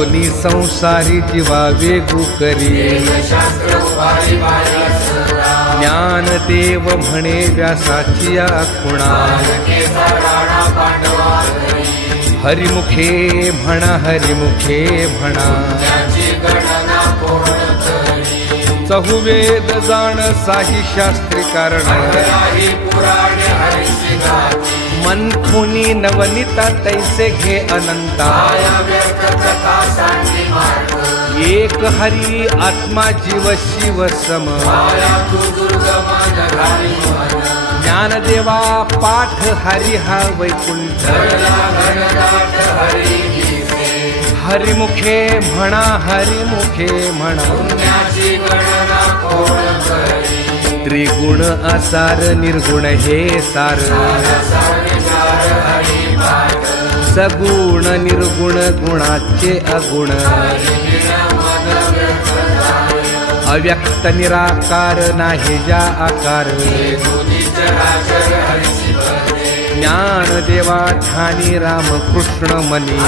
दोन्ही संसारी जीवा वेगू करी ज्ञानदेव म्हणे व्यासाची खुणा हरिमुखे म्हणा हरिमुखे म्हणा चहुवेद जाण साही शास्त्री कारण मनखुनी नवनीता तैसे घे अनंता एक हरी आत्मा जीव शिव सम ज्ञानदेवा पाठ हरि हा वैकुंठ हरिमुखे म्हणा हरिमुखे म्हणा त्रिगुण असार निर्गुण हे सार सगुण निर्गुण गुणाचे अगुण अव्यक्त निराकार नाही जा आकार ज्ञानदेवा ठाणी रामकृष्ण मनी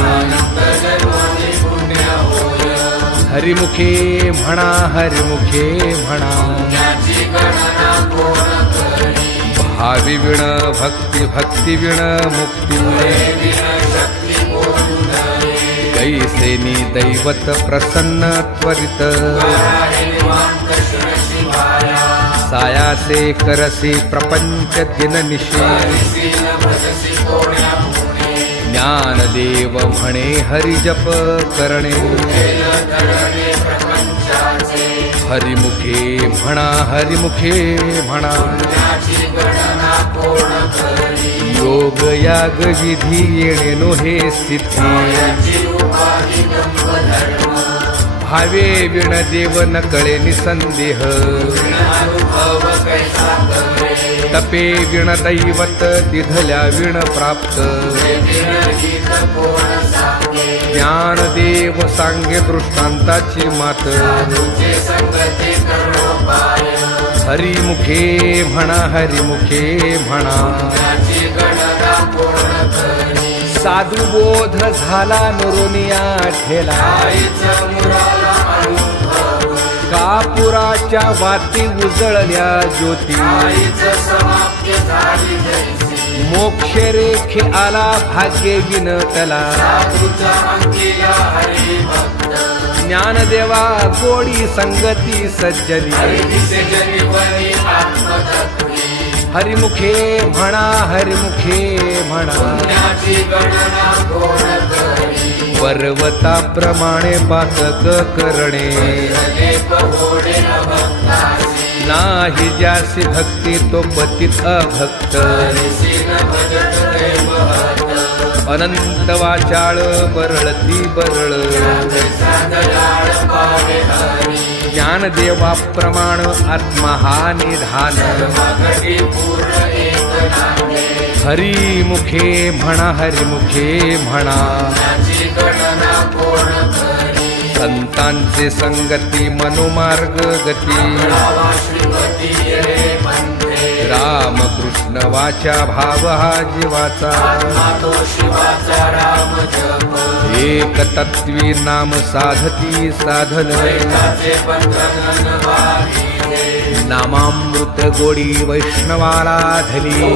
हरिमुखे म्हणा हरिमुखे म्हणा भावी विण भक्ती भक्ती विण मुक्ती कैसेनी दैवत प्रसन्न त्वरित सायासे करसी प्रपंच दिननिशी ज्ञानदेव म्हणे हरिजप करणे हरिमुखे म्हणा हरिमुखे म्हणा योग याग विधी येणे नो हे सिद्धी भावे विण देव न कळे निसंदेह तपे विण दैवत दिधल्या विण प्राप्त ज्ञानदेव सांगे दृष्टांताची मात हरिमुखे म्हणा हरिमुखे म्हणा साधू बोध झाला नरोनिया ठेला कापुराच्या वाती उजळल्या ज्योती मोक्ष रेखे आला भाग्य विनतला ज्ञानदेवा गोडी संगती सज्जनी हरिमुखे म्हणा हरिमुखे म्हणा पर्वताप्रमाणे पातक करणे नाही ज्यासी भक्ती तो पतित अभक्त अनंत वाचाळ बरळती बरळ ज्ञानदेवा प्रमाण आत्मा हा निधान हरिमुखे म्हणा हरिमुखे म्हणा संतांचे संगती मनोमार्ग गती रामकृष्ण वाचा भाव हा जीवाचा एक तत्वी नाम साधती साधन नामामृत गोडी वैष्णवाला धली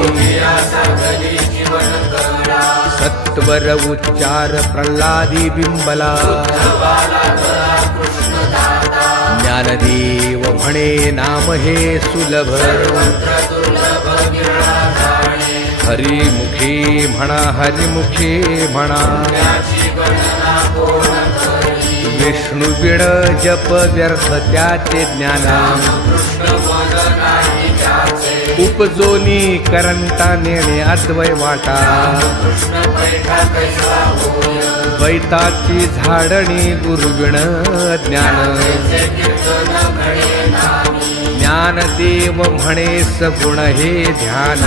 सत्वर उच्चार प्रल्हादी बिंबला ज्ञानदेव म्हणे नाम हे सुलभ हरिमुखे म्हणा हरिमुखे म्हणा विष्णु विण जप व्यर्थ त्याचे ज्ञान उपजोनी करंटा नेणे अद्वय वाटा द्वैताची झाडणी गुरुविण ज्ञान ज्ञानदेव म्हणे सगुण हे ध्यान